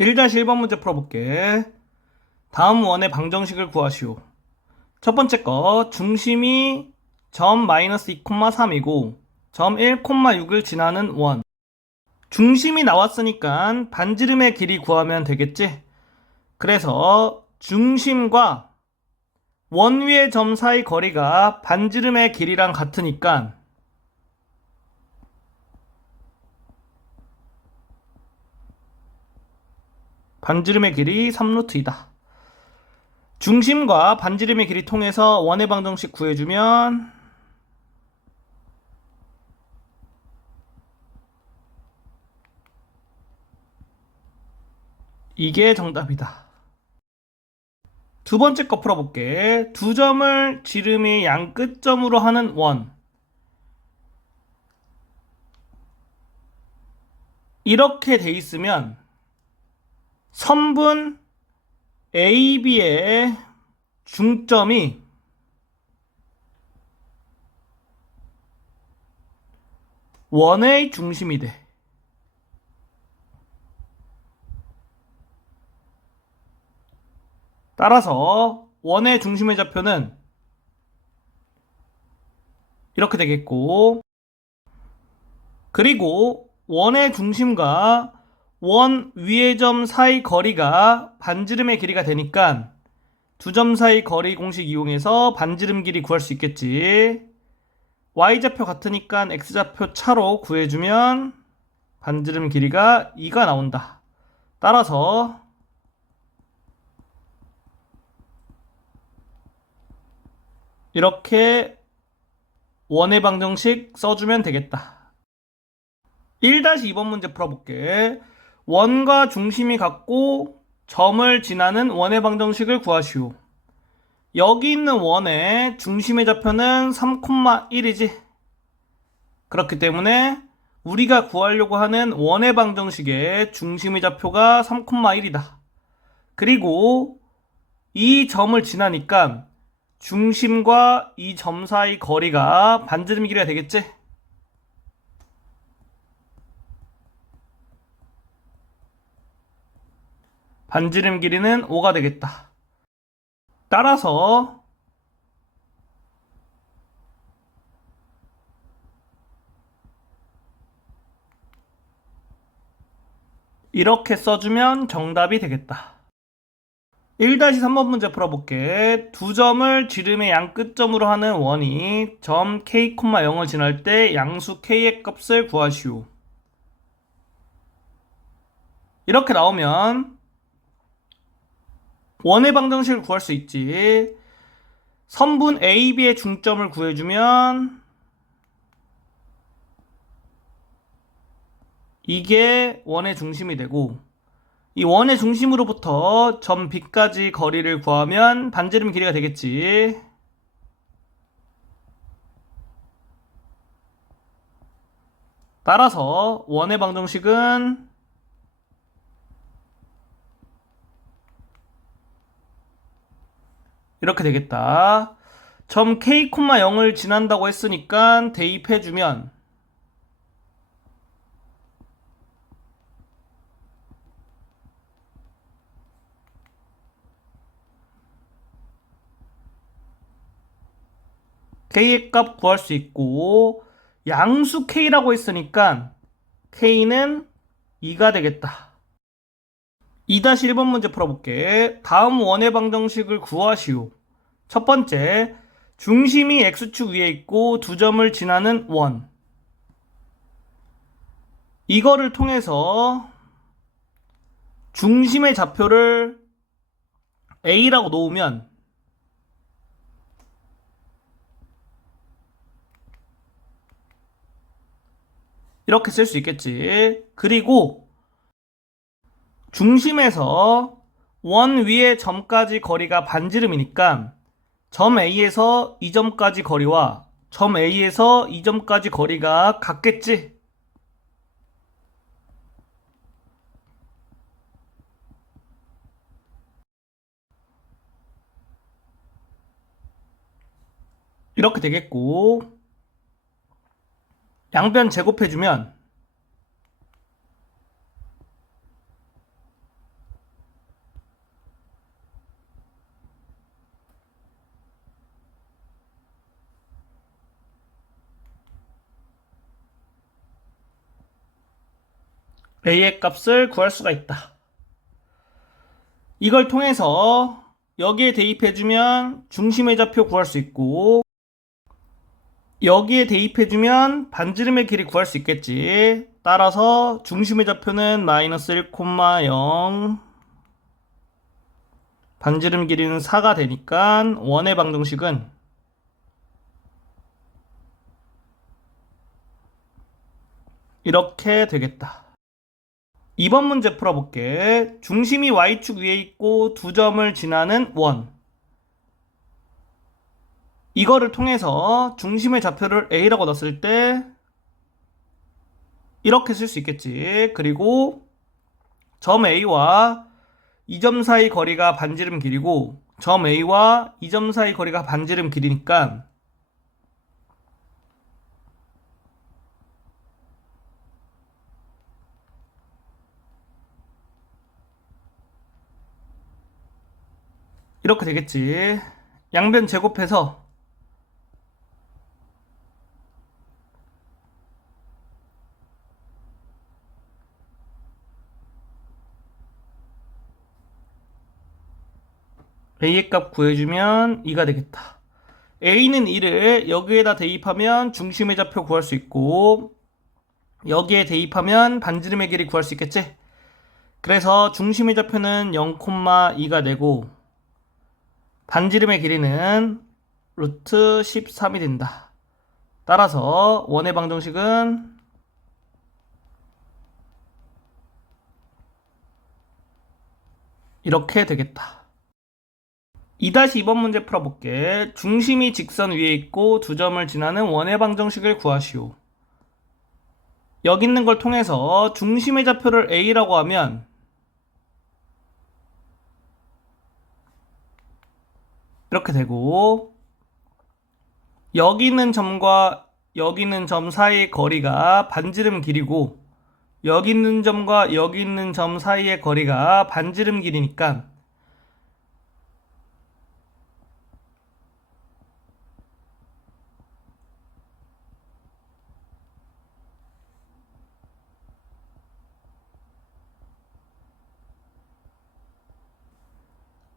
1-1번 문제 풀어볼게. 다음 원의 방정식을 구하시오. 첫 번째 거, 중심이 점 마이너스 2,3이고 점 1,6을 지나는 원. 중심이 나왔으니까 반지름의 길이 구하면 되겠지? 그래서 중심과 원 위의 점 사이 거리가 반지름의 길이랑 같으니까 반지름의 길이 3루트이다. 중심과 반지름의 길이 통해서 원의 방정식 구해주면 이게 정답이다. 두 번째 거 풀어볼게. 두 점을 지름이 양 끝점으로 하는 원. 이렇게 돼 있으면 선분 AB의 중점이 원의 중심이 돼. 따라서 원의 중심의 좌표는 이렇게 되겠고, 그리고 원의 중심과 원 위의 점 사이 거리가 반지름의 길이가 되니까 두 점 사이 거리 공식 이용해서 반지름 길이 구할 수 있겠지. y좌표 같으니까 x좌표 차로 구해주면 반지름 길이가 2가 나온다. 따라서 이렇게 원의 방정식 써주면 되겠다. 1-2번 문제 풀어볼게. 원과 중심이 같고 점을 지나는 원의 방정식을 구하시오. 여기 있는 원의 중심의 좌표는 3,1이지. 그렇기 때문에 우리가 구하려고 하는 원의 방정식의 중심의 좌표가 3,1이다. 그리고 이 점을 지나니까 중심과 이 점 사이 거리가 반지름 길이가 되겠지? 반지름 길이는 5가 되겠다. 따라서 이렇게 써주면 정답이 되겠다. 1-3번 문제 풀어볼게. 두 점을 지름의 양 끝점으로 하는 원이 점 k, 0을 지날 때 양수 k의 값을 구하시오. 이렇게 나오면 원의 방정식을 구할 수 있지. 선분 AB의 중점을 구해주면 이게 원의 중심이 되고, 이 원의 중심으로부터 점 B까지 거리를 구하면 반지름 길이가 되겠지. 따라서 원의 방정식은 이렇게 되겠다. 점 K, 0을 지난다고 했으니까 대입해주면 K의 값 구할 수 있고, 양수 K라고 했으니까 K는 2가 되겠다. 2-1번 문제 풀어볼게. 다음 원의 방정식을 구하시오. 첫 번째, 중심이 X축 위에 있고 두 점을 지나는 원. 이거를 통해서 중심의 좌표를 A라고 놓으면 이렇게 쓸 수 있겠지. 그리고 중심에서 원 위의 점까지 거리가 반지름이니까 점 A에서 이 점까지 거리와 점 A에서 이 점까지 거리가 같겠지. 이렇게 되겠고, 양변 제곱해주면 a의 값을 구할 수가 있다. 이걸 통해서 여기에 대입해주면 중심의 좌표 구할 수 있고, 여기에 대입해주면 반지름의 길이 구할 수 있겠지. 따라서 중심의 좌표는 마이너스 1,0, 반지름 길이는 4가 되니까 원의 방정식은 이렇게 되겠다. 2번 문제 풀어볼게. 중심이 y축 위에 있고 두 점을 지나는 원. 이거를 통해서 중심의 좌표를 a라고 넣었을 때 이렇게 쓸 수 있겠지. 그리고 점 a와 이 점 사이 거리가 반지름 길이고 점 a와 이 점 사이 거리가 반지름 길이니까 이렇게 되겠지. 양변 제곱해서 a의 값 구해주면 2가 되겠다. a는 2를 여기에다 대입하면 중심의 좌표 구할 수 있고 여기에 대입하면 반지름의 길이 구할 수 있겠지? 그래서 중심의 좌표는 0,2가 되고 반지름의 길이는 루트 13이 된다. 따라서 원의 방정식은 이렇게 되겠다. 2-2번 문제 풀어볼게. 중심이 직선 위에 있고 두 점을 지나는 원의 방정식을 구하시오. 여기 있는 걸 통해서 중심의 좌표를 a라고 하면 이렇게 되고 여기 있는 점과 여기 있는 점 사이의 거리가 반지름 길이고 여기 있는 점과 여기 있는 점 사이의 거리가 반지름 길이니까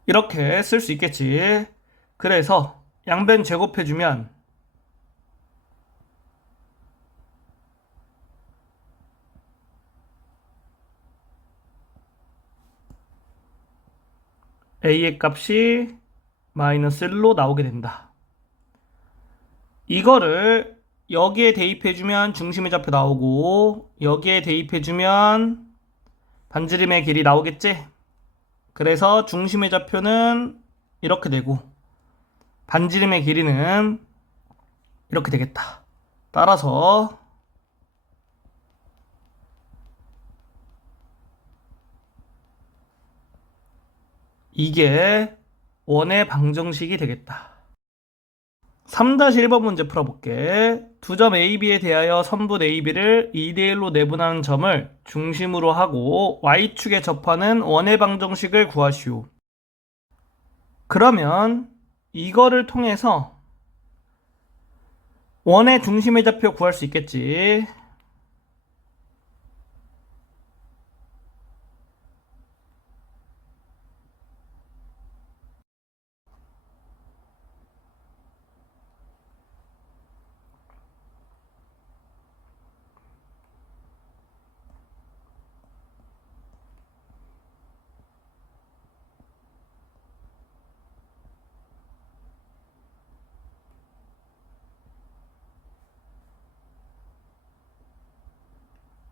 이렇게 쓸 수 있겠지. 그래서 양변 제곱해주면 a의 값이 마이너스 1로 나오게 된다. 이거를 여기에 대입해주면 중심의 좌표 나오고 여기에 대입해주면 반지름의 길이 나오겠지? 그래서 중심의 좌표는 이렇게 되고 반지름의 길이는 이렇게 되겠다. 따라서 이게 원의 방정식이 되겠다. 3-1번 문제 풀어볼게. 두 점 AB에 대하여 선분 AB를 2대1로 내분하는 점을 중심으로 하고 Y축에 접하는 원의 방정식을 구하시오. 그러면 이거를 통해서 원의 중심의 좌표 구할 수 있겠지.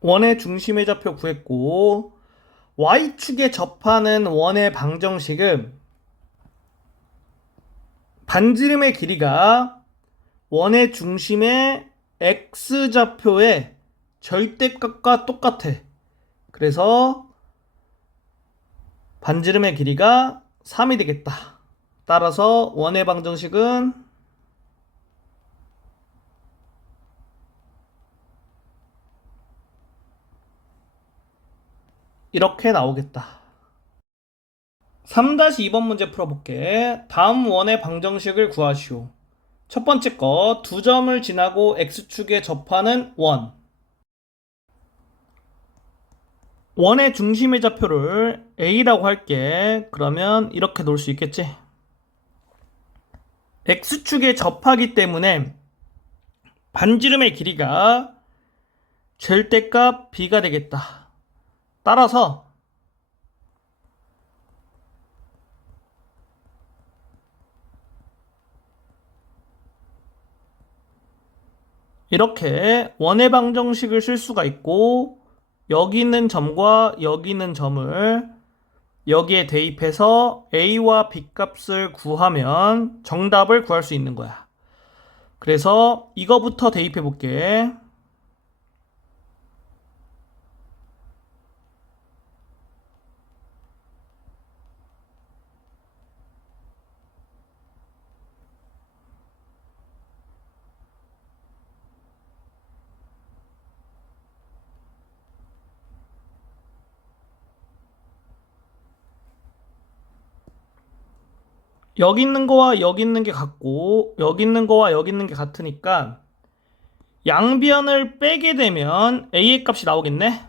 원의 중심의 좌표 구했고 Y축에 접하는 원의 방정식은 반지름의 길이가 원의 중심의 X좌표의 절대값과 똑같아. 그래서 반지름의 길이가 3이 되겠다. 따라서 원의 방정식은 이렇게 나오겠다. 3-2번 문제 풀어볼게. 다음 원의 방정식을 구하시오. 첫 번째 거, 두 점을 지나고 X축에 접하는 원. 원의 중심의 좌표를 A라고 할게. 그러면 이렇게 놓을 수 있겠지? X축에 접하기 때문에 반지름의 길이가 절대값 B가 되겠다. 따라서 이렇게 원의 방정식을 쓸 수가 있고, 여기 있는 점과 여기 있는 점을 여기에 대입해서 A와 B 값을 구하면 정답을 구할 수 있는 거야. 그래서 이거부터 대입해 볼게. 여기 있는 거와 여기 있는 게 같고, 여기 있는 거와 여기 있는 게 같으니까 양변을 빼게 되면 A의 값이 나오겠네?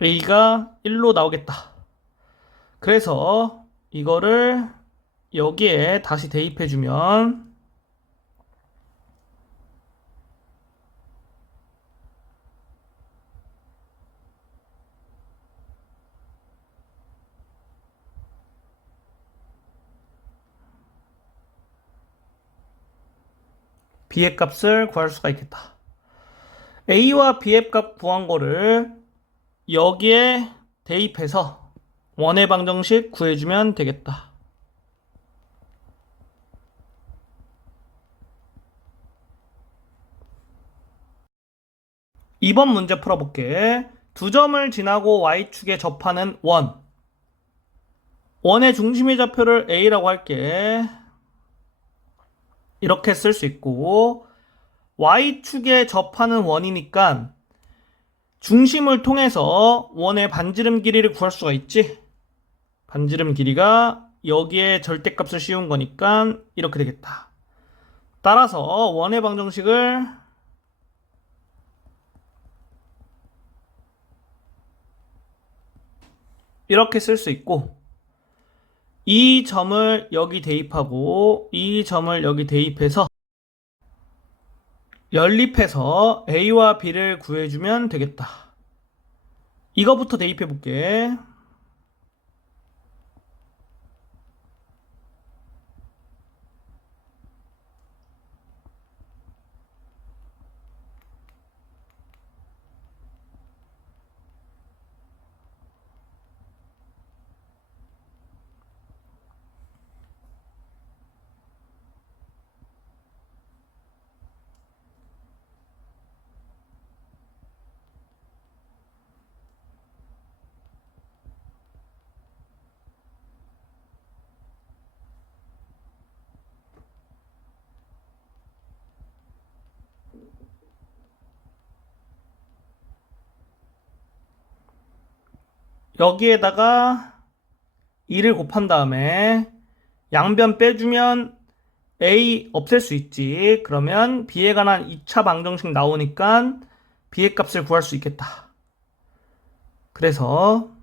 A가 1로 나오겠다. 그래서 이거를 여기에 다시 대입해주면 B의 값을 구할 수가 있겠다. A와 B의 값 구한 거를 여기에 대입해서 원의 방정식 구해주면 되겠다. 2번 문제 풀어볼게. 두 점을 지나고 Y축에 접하는 원. 원의 중심의 좌표를 A라고 할게. 이렇게 쓸 수 있고, Y축에 접하는 원이니까 중심을 통해서 원의 반지름 길이를 구할 수가 있지. 반지름 길이가 여기에 절대값을 씌운 거니까 이렇게 되겠다. 따라서 원의 방정식을 이렇게 쓸 수 있고, 이 점을 여기 대입하고 이 점을 여기 대입해서 연립해서 A와 B를 구해주면 되겠다. 이거부터 대입해 볼게. 여기에다가 2를 곱한 다음에 양변 빼주면 A 없앨 수 있지. 그러면 B에 관한 2차 방정식 나오니까 B의 값을 구할 수 있겠다. 그래서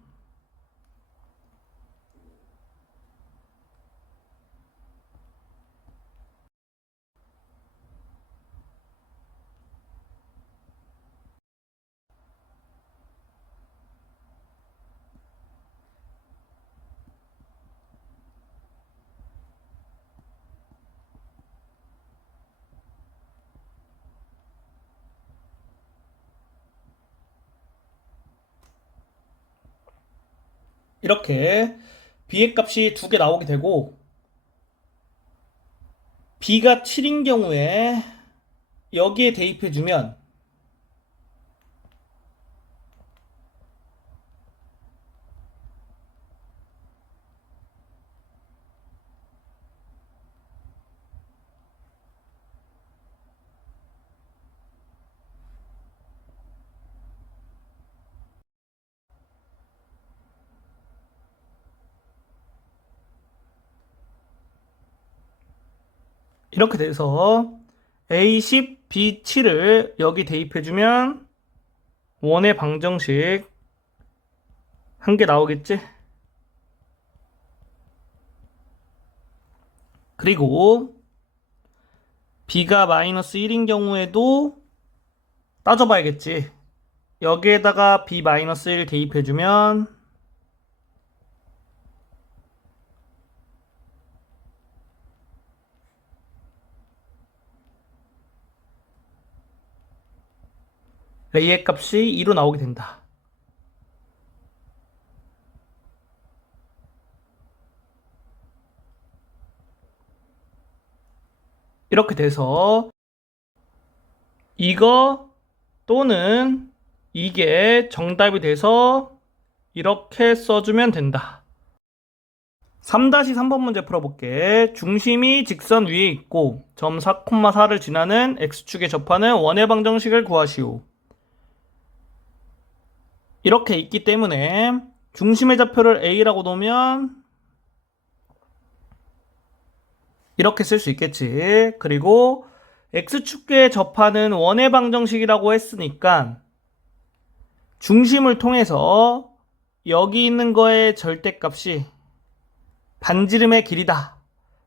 이렇게 B의 값이 두 개 나오게 되고, B가 7인 경우에 여기에 대입해주면 이렇게 돼서 A10, B7을 여기 대입해주면 원의 방정식 한 개 나오겠지? 그리고 B가 마이너스 1인 경우에도 따져봐야겠지. 여기에다가 B 마이너스 1 대입해주면 A의 값이 2로 나오게 된다. 이렇게 돼서 이거 또는 이게 정답이 돼서 이렇게 써주면 된다. 3-3번 문제 풀어볼게. 중심이 직선 위에 있고 점 4,4를 지나는 x축에 접하는 원의 방정식을 구하시오. 이렇게 있기 때문에 중심의 좌표를 A라고 놓으면 이렇게 쓸 수 있겠지. 그리고 x축에 접하는 원의 방정식이라고 했으니까 중심을 통해서 여기 있는 거의 절대값이 반지름의 길이다.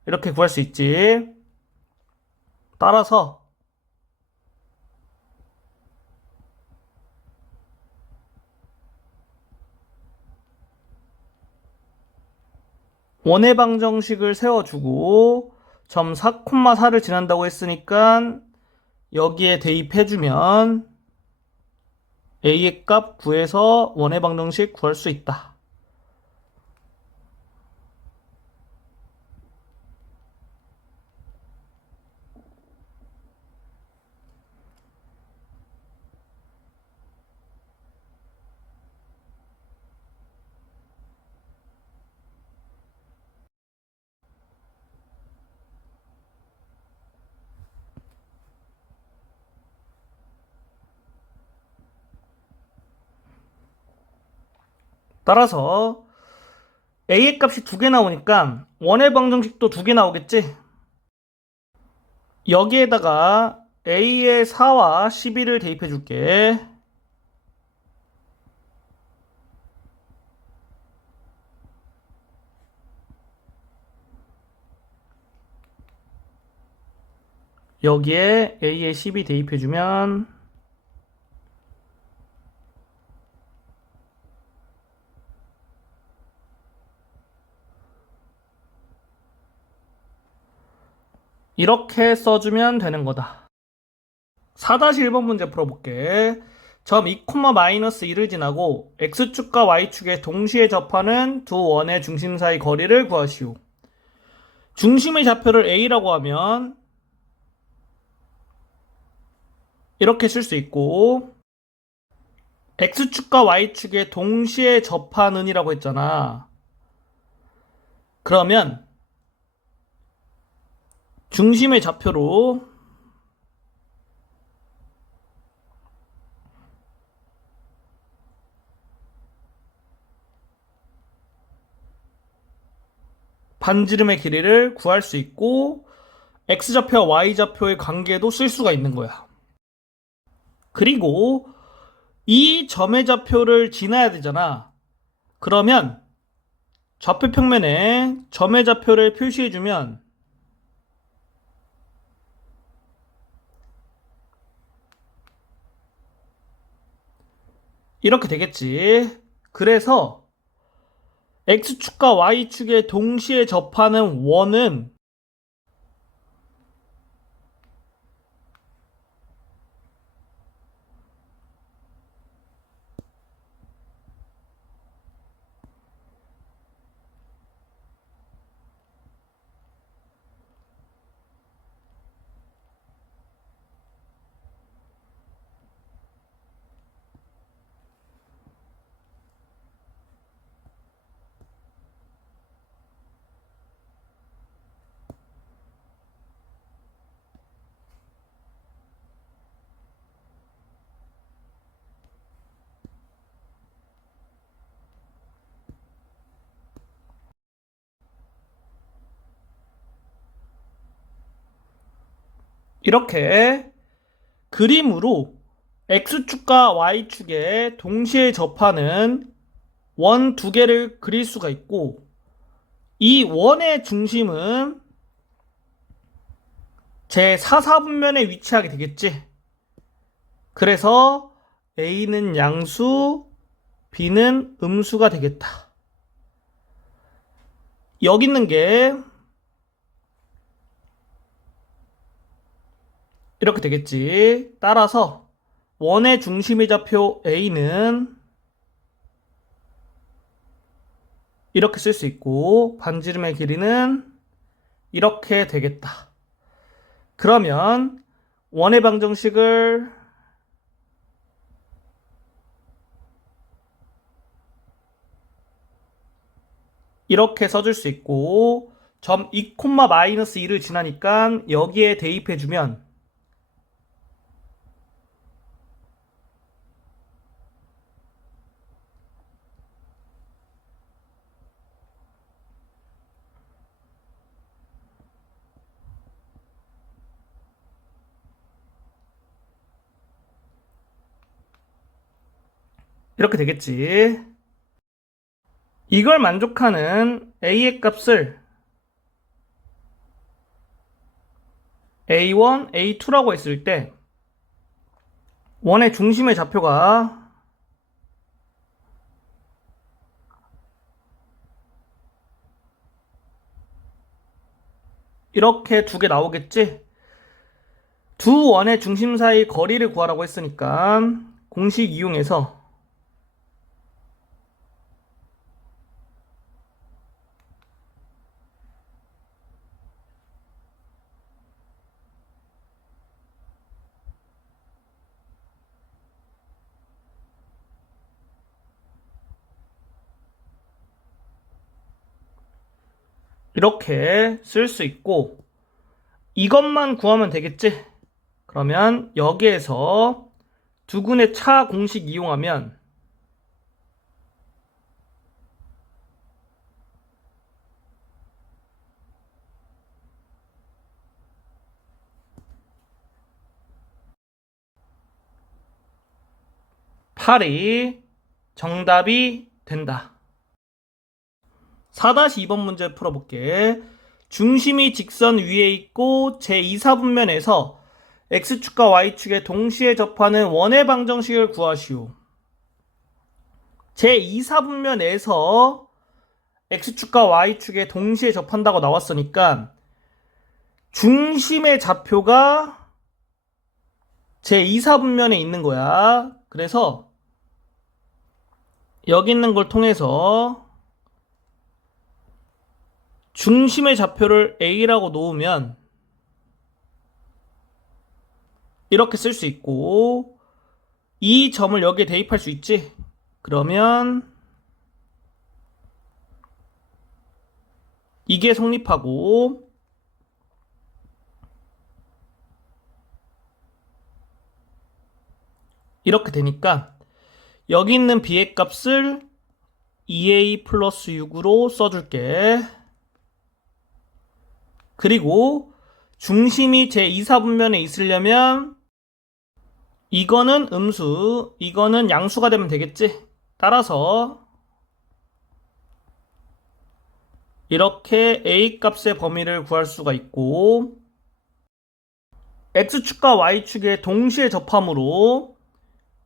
이렇게 구할 수 있지. 따라서 원의 방정식을 세워주고 점 4,4를 지난다고 했으니까 여기에 대입해주면 A의 값 구해서 원의 방정식 구할 수 있다. 따라서 A의 값이 2개 나오니까 원의 방정식도 2개 나오겠지? 여기에다가 A의 4와 11을 대입해 줄게. 여기에 A의 10이 대입해 주면 이렇게 써주면 되는 거다. 4-1번 문제 풀어볼게. 점 2, 마이너스 2를 지나고 X축과 Y축에 동시에 접하는 두 원의 중심 사이 거리를 구하시오. 중심의 좌표를 A라고 하면 이렇게 쓸 수 있고 X축과 Y축에 동시에 접하는 이라고 했잖아. 그러면 중심의 좌표로 반지름의 길이를 구할 수 있고 X좌표와 Y좌표의 관계도 쓸 수가 있는 거야. 그리고 이 점의 좌표를 지나야 되잖아. 그러면 좌표 평면에 점의 좌표를 표시해주면 이렇게 되겠지. 그래서 X축과 Y축에 동시에 접하는 원은 이렇게 그림으로 X축과 Y축에 동시에 접하는 원 두 개를 그릴 수가 있고, 이 원의 중심은 제 4사분면에 위치하게 되겠지. 그래서 A는 양수, B는 음수가 되겠다. 여기 있는 게 이렇게 되겠지. 따라서 원의 중심의 좌표 A는 이렇게 쓸 수 있고 반지름의 길이는 이렇게 되겠다. 그러면 원의 방정식을 이렇게 써줄 수 있고, 점 2,-2를 지나니까 여기에 대입해주면 이렇게 되겠지. 이걸 만족하는 A의 값을 A1, A2라고 했을 때 원의 중심의 좌표가 이렇게 두 개 나오겠지? 두 원의 중심 사이 거리를 구하라고 했으니까 공식 이용해서 이렇게 쓸 수 있고, 이것만 구하면 되겠지? 그러면 여기에서 두근의 차 공식 이용하면 팔이 정답이 된다. 4-2번 문제 풀어볼게. 중심이 직선 위에 있고 제2사분면에서 X축과 Y축에 동시에 접하는 원의 방정식을 구하시오. 제2사분면에서 X축과 Y축에 동시에 접한다고 나왔으니까 중심의 좌표가 제2사분면에 있는 거야. 그래서 여기 있는 걸 통해서 중심의 좌표를 A라고 놓으면 이렇게 쓸 수 있고, 이 점을 여기에 대입할 수 있지? 그러면 이게 성립하고, 이렇게 되니까 여기 있는 B의 값을 2A 플러스 6으로 써줄게. 그리고 중심이 제2사분면에 있으려면 이거는 음수, 이거는 양수가 되면 되겠지? 따라서 이렇게 A 값의 범위를 구할 수가 있고, X축과 Y축의 동시에 접함으로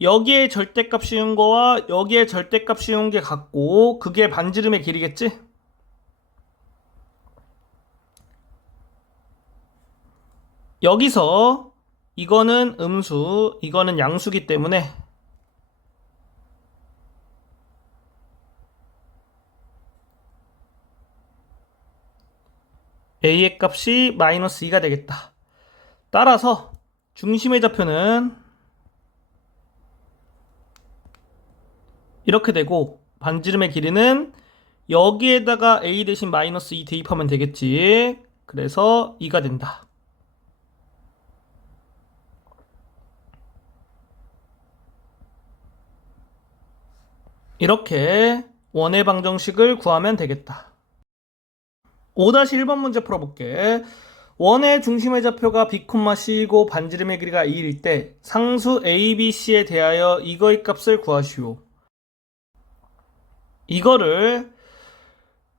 여기에 절대값 씌운 거와 여기에 절대값 씌운 게 같고, 그게 반지름의 길이겠지? 여기서 이거는 음수, 이거는 양수기 때문에 A의 값이 마이너스 2가 되겠다. 따라서 중심의 좌표는 이렇게 되고, 반지름의 길이는 여기에다가 A 대신 마이너스 2 대입하면 되겠지. 그래서 2가 된다. 이렇게 원의 방정식을 구하면 되겠다. 5-1번 문제 풀어볼게. 원의 중심의 좌표가 b, c이고 반지름의 길이가 2일 때 상수 a, b, c에 대하여 이거의 값을 구하시오. 이거를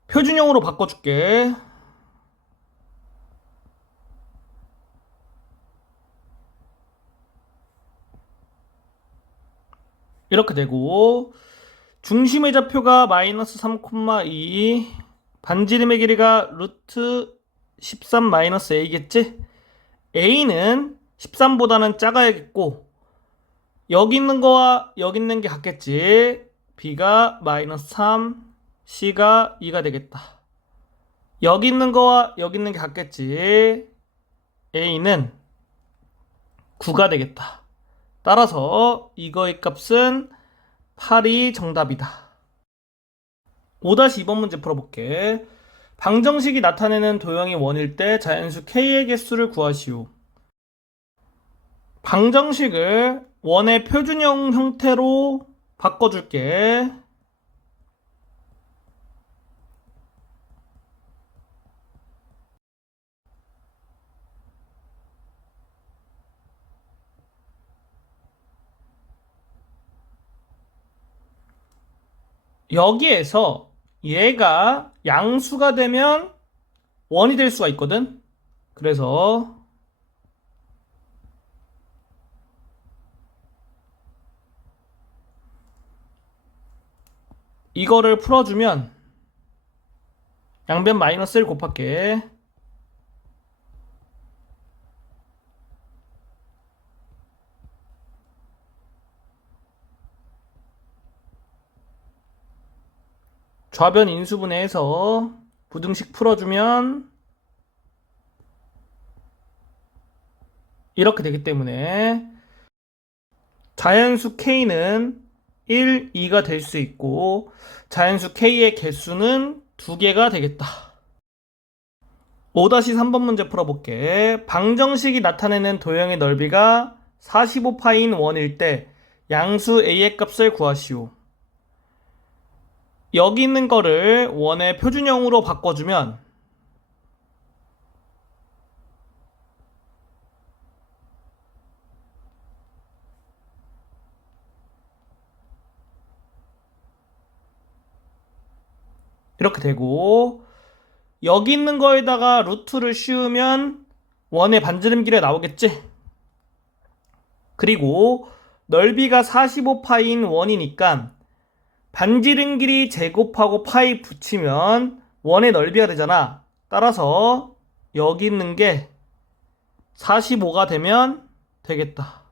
표준형으로 바꿔줄게. 이렇게 되고 중심의 좌표가 마이너스 3,2 반지름의 길이가 루트 13 마이너스 a겠지? a는 13보다는 작아야겠고 여기 있는 거와 여기 있는 게 같겠지? b가 마이너스 3 c가 2가 되겠다. 여기 있는 거와 여기 있는 게 같겠지? a는 9가 되겠다. 따라서 이거의 값은 8이 정답이다. 5-2번 문제 풀어볼게. 방정식이 나타내는 도형이 원일 때 자연수 k의 개수를 구하시오. 방정식을 원의 표준형 형태로 바꿔줄게. 여기에서 얘가 양수가 되면 원이 될 수가 있거든. 그래서 이거를 풀어주면 양변 마이너스 1 곱할게. 좌변 인수분해해서 부등식 풀어주면 이렇게 되기 때문에 자연수 k는 1, 2가 될 수 있고 자연수 k의 개수는 2개가 되겠다. 5-3번 문제 풀어볼게. 방정식이 나타내는 도형의 넓이가 45파인 원일 때 양수 a의 값을 구하시오. 여기 있는 거를 원의 표준형으로 바꿔주면 이렇게 되고 여기 있는 거에다가 루트를 씌우면 원의 반지름 길이 나오겠지? 그리고 넓이가 45파인 원이니까 반지름 길이 제곱하고 파이 붙이면 원의 넓이가 되잖아. 따라서 여기 있는 게 45가 되면 되겠다.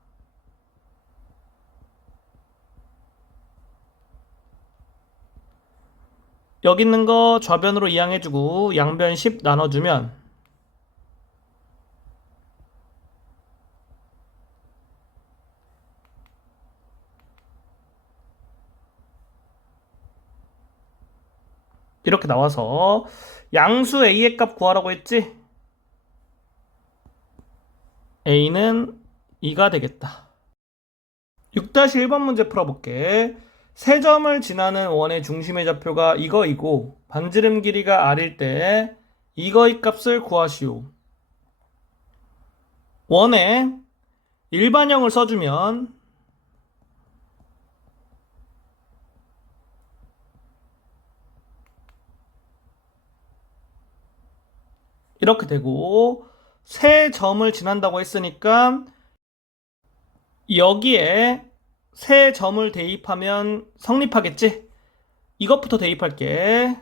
여기 있는 거 좌변으로 이항해주고 양변 10 나눠주면 이렇게 나와서 양수 a의 값 구하라고 했지? a는 2가 되겠다. 6-1번 문제 풀어볼게. 세 점을 지나는 원의 중심의 좌표가 이거이고 반지름 길이가 r일 때 이거의 값을 구하시오. 원의 일반형을 써주면 이렇게 되고 세 점을 지난다고 했으니까 여기에 세 점을 대입하면 성립하겠지? 이것부터 대입할게.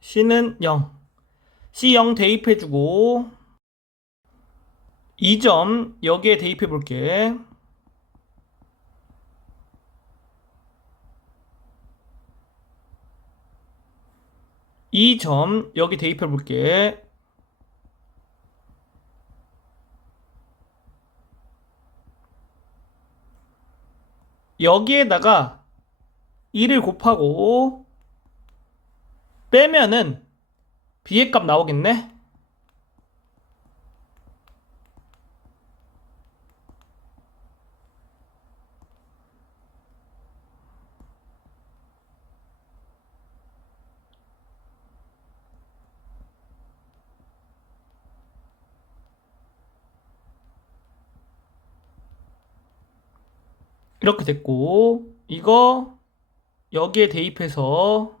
C는 0. C 0 대입해주고 2점 여기에 대입해볼게. 이 점 여기 대입해볼게. 여기에다가 2를 곱하고 빼면은 b의 값 나오겠네. 이렇게 됐고, 이거 여기에 대입해서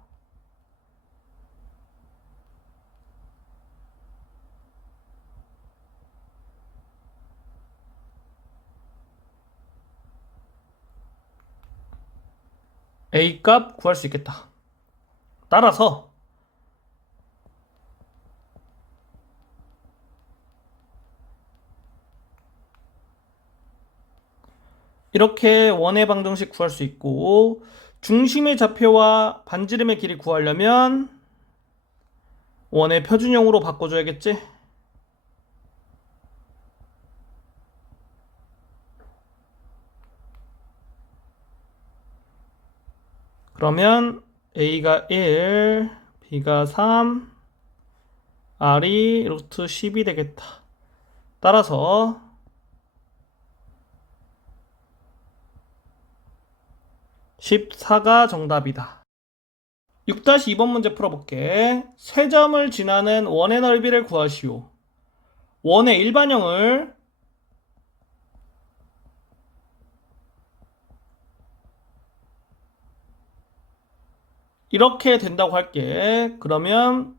A 값 구할 수 있겠다. 따라서 이렇게 원의 방정식 구할 수 있고, 중심의 좌표와 반지름의 길이 구하려면 원의 표준형으로 바꿔줘야겠지? 그러면 A가 1, B가 3, R이 루트 10이 되겠다. 따라서 14가 정답이다. 6-2번 문제 풀어볼게. 세 점을 지나는 원의 넓이를 구하시오. 원의 일반형을 이렇게 된다고 할게. 그러면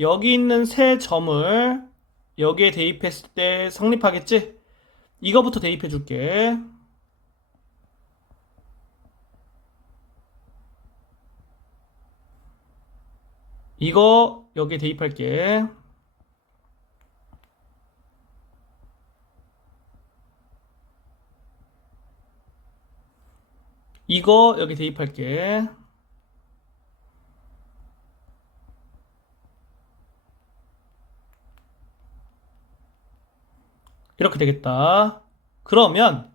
여기 있는 세 점을 여기에 대입했을 때 성립하겠지? 이거부터 대입해 줄게. 이거 여기에 대입할게. 이거 여기 대입할게. 이렇게 되겠다. 그러면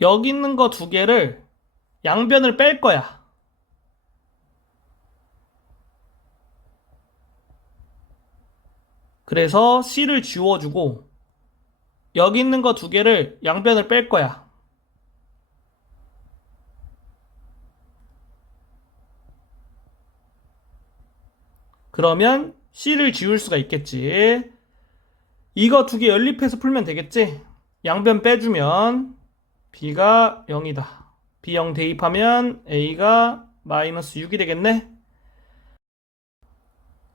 여기 있는 거 두 개를 양변을 뺄 거야. 그래서 C를 지워주고 여기 있는 거 두 개를 양변을 뺄 거야. 그러면 C를 지울 수가 있겠지. 이거 두 개 연립해서 풀면 되겠지? 양변 빼주면 B가 0이다. B 0 대입하면 A가 마이너스 6이 되겠네?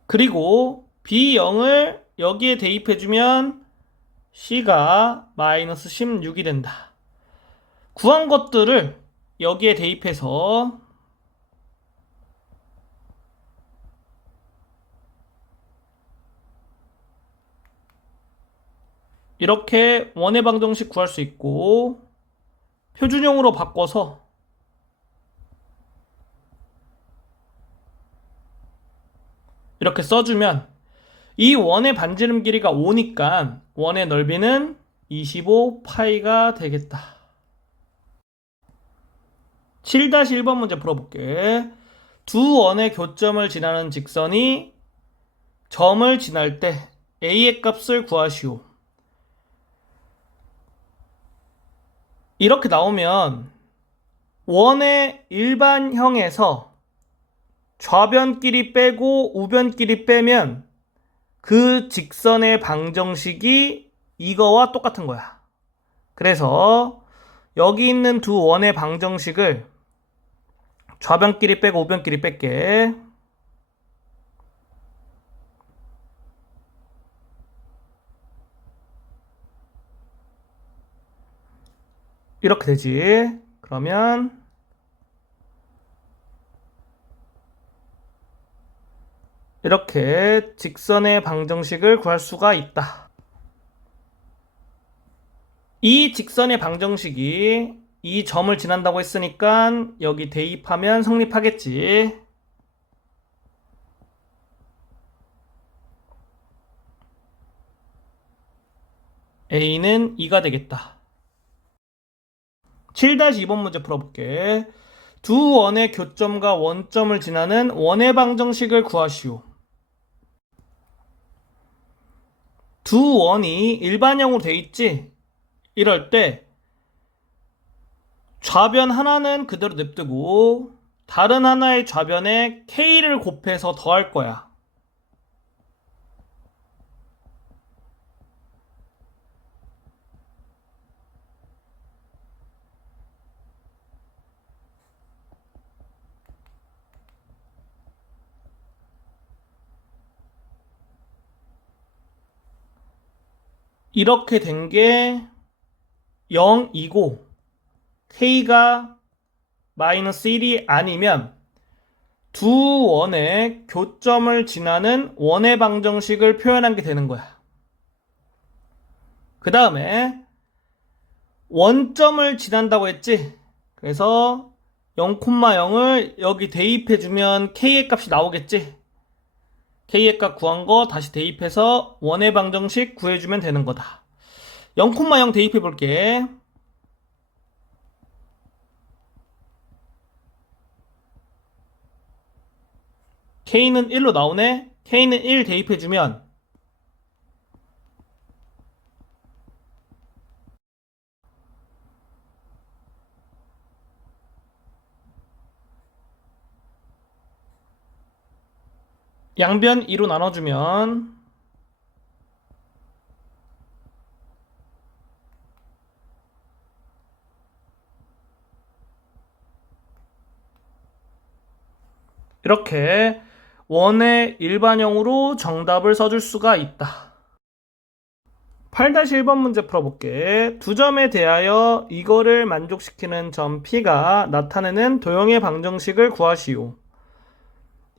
그리고 B 0을 여기에 대입해주면 C가 마이너스 16이 된다. 구한 것들을 여기에 대입해서 이렇게 원의 방정식 구할 수 있고, 표준형으로 바꿔서 이렇게 써주면 이 원의 반지름 길이가 5니까 원의 넓이는 25파이가 되겠다. 7-1번 문제 풀어볼게. 두 원의 교점을 지나는 직선이 점을 지날 때 A의 값을 구하시오. 이렇게 나오면 원의 일반형에서 좌변끼리 빼고 우변끼리 빼면 그 직선의 방정식이 이거와 똑같은 거야. 그래서 여기 있는 두 원의 방정식을 좌변끼리 빼고 우변끼리 뺄게. 이렇게 되지. 그러면 이렇게 직선의 방정식을 구할 수가 있다. 이 직선의 방정식이 이 점을 지난다고 했으니까 여기 대입하면 성립하겠지. A는 2가 되겠다. 7-2번 문제 풀어볼게. 두 원의 교점과 원점을 지나는 원의 방정식을 구하시오. 두 원이 일반형으로 돼 있지? 이럴 때 좌변 하나는 그대로 냅두고 다른 하나의 좌변에 K를 곱해서 더할 거야. 이렇게 된 게 0이고 k가 마이너스 1이 아니면 두 원의 교점을 지나는 원의 방정식을 표현한 게 되는 거야. 그 다음에 원점을 지난다고 했지? 그래서 0,0을 여기 대입해주면 k의 값이 나오겠지? k의 값 구한 거 다시 대입해서 원의 방정식 구해주면 되는 거다. 0,0 대입해 볼게. k는 1로 나오네? k는 1 대입해주면 양변 2로 나눠주면 이렇게 원의 일반형으로 정답을 써줄 수가 있다. 8-1번 문제 풀어볼게. 두 점에 대하여 이거를 만족시키는 점 P가 나타내는 도형의 방정식을 구하시오.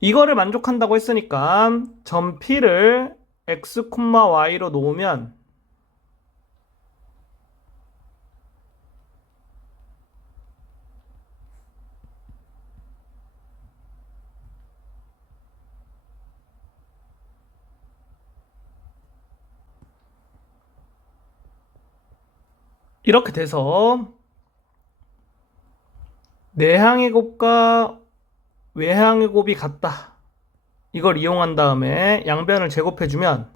이거를 만족한다고 했으니까 점 P를 x, y로 놓으면 이렇게 돼서 내항의 곱과 외항의 곱이 같다. 이걸 이용한 다음에 양변을 제곱해주면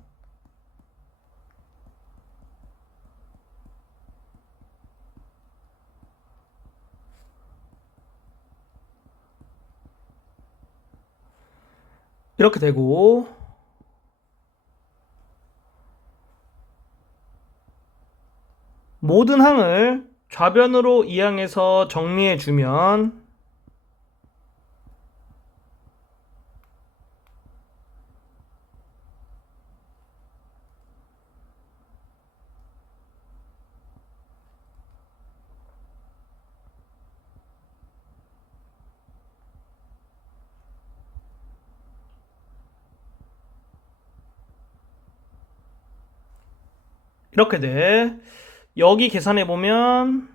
이렇게 되고 모든 항을 좌변으로 이항해서 정리해주면 이렇게 돼. 여기 계산해보면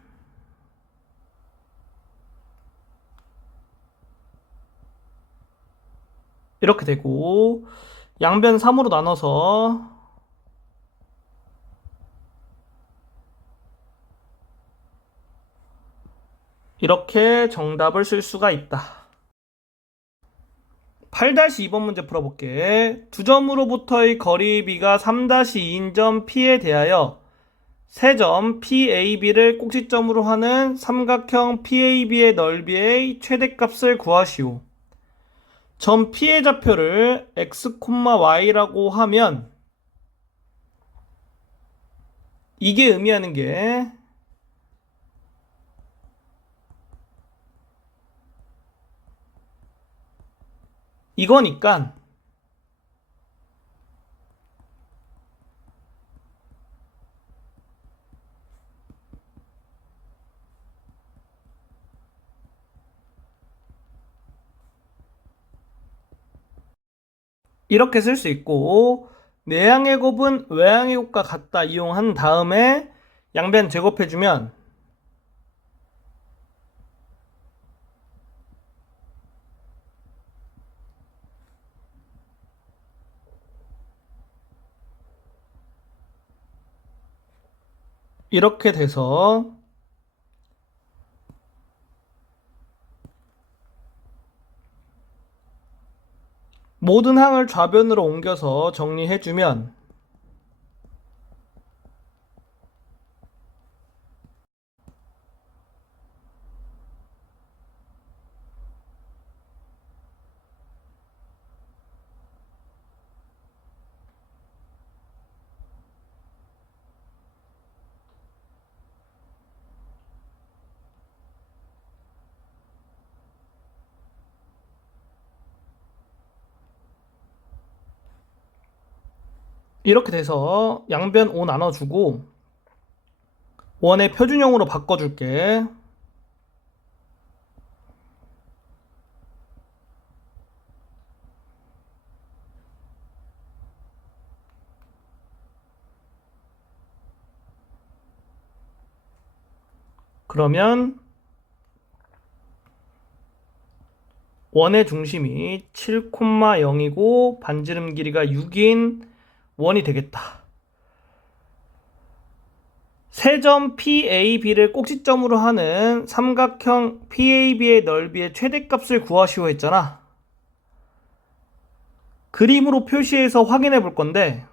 이렇게 되고 양변 3으로 나눠서 이렇게 정답을 쓸 수가 있다. 8-2번 문제 풀어볼게. 두 점으로부터의 거리 B가 3-2인 점 P에 대하여 세 점 PAB를 꼭지점으로 하는 삼각형 PAB의 넓이의 최대값을 구하시오. 점 P의 좌표를 x, y라고 하면 이게 의미하는 게 이거니까 이렇게 쓸 수 있고 내항의 곱은 외항의 곱과 같다 이용한 다음에 양변 제곱해주면 이렇게 돼서 모든 항을 좌변으로 옮겨서 정리해주면 이렇게 돼서 양변 5 나눠주고 원의 표준형으로 바꿔줄게. 그러면 원의 중심이 7,0이고 반지름 길이가 6인 원이 되겠다. 세 점 PAB를 꼭지점으로 하는 삼각형 PAB의 넓이의 최대값을 구하시오 했잖아. 그림으로 표시해서 확인해 볼 건데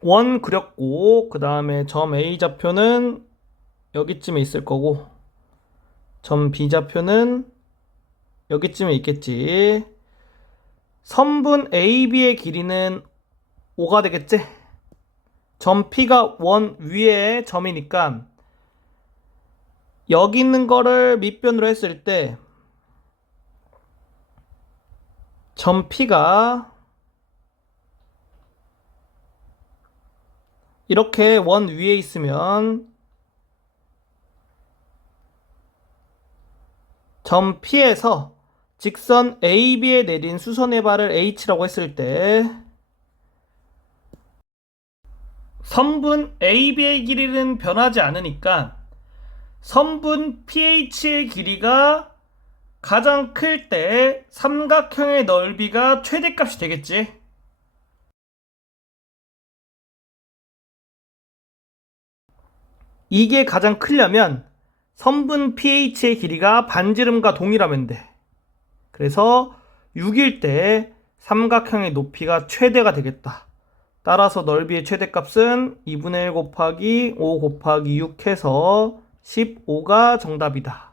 원 그렸고 그 다음에 점 A 좌표는 여기쯤에 있을 거고 점 B 좌표는 여기쯤에 있겠지. 선분 AB의 길이는 5가 되겠지? 점 P가 원 위에 점이니까 여기 있는 거를 밑변으로 했을 때 점 P가 이렇게 원 위에 있으면 점 P에서 직선 AB에 내린 수선의 발을 H라고 했을 때 선분 AB의 길이는 변하지 않으니까 선분 PH의 길이가 가장 클 때 삼각형의 넓이가 최대값이 되겠지. 이게 가장 크려면 선분 PH의 길이가 반지름과 동일하면 돼. 그래서 6일 때 삼각형의 높이가 최대가 되겠다. 따라서 넓이의 최대값은 2분의 1 곱하기 5 곱하기 6 해서 15가 정답이다.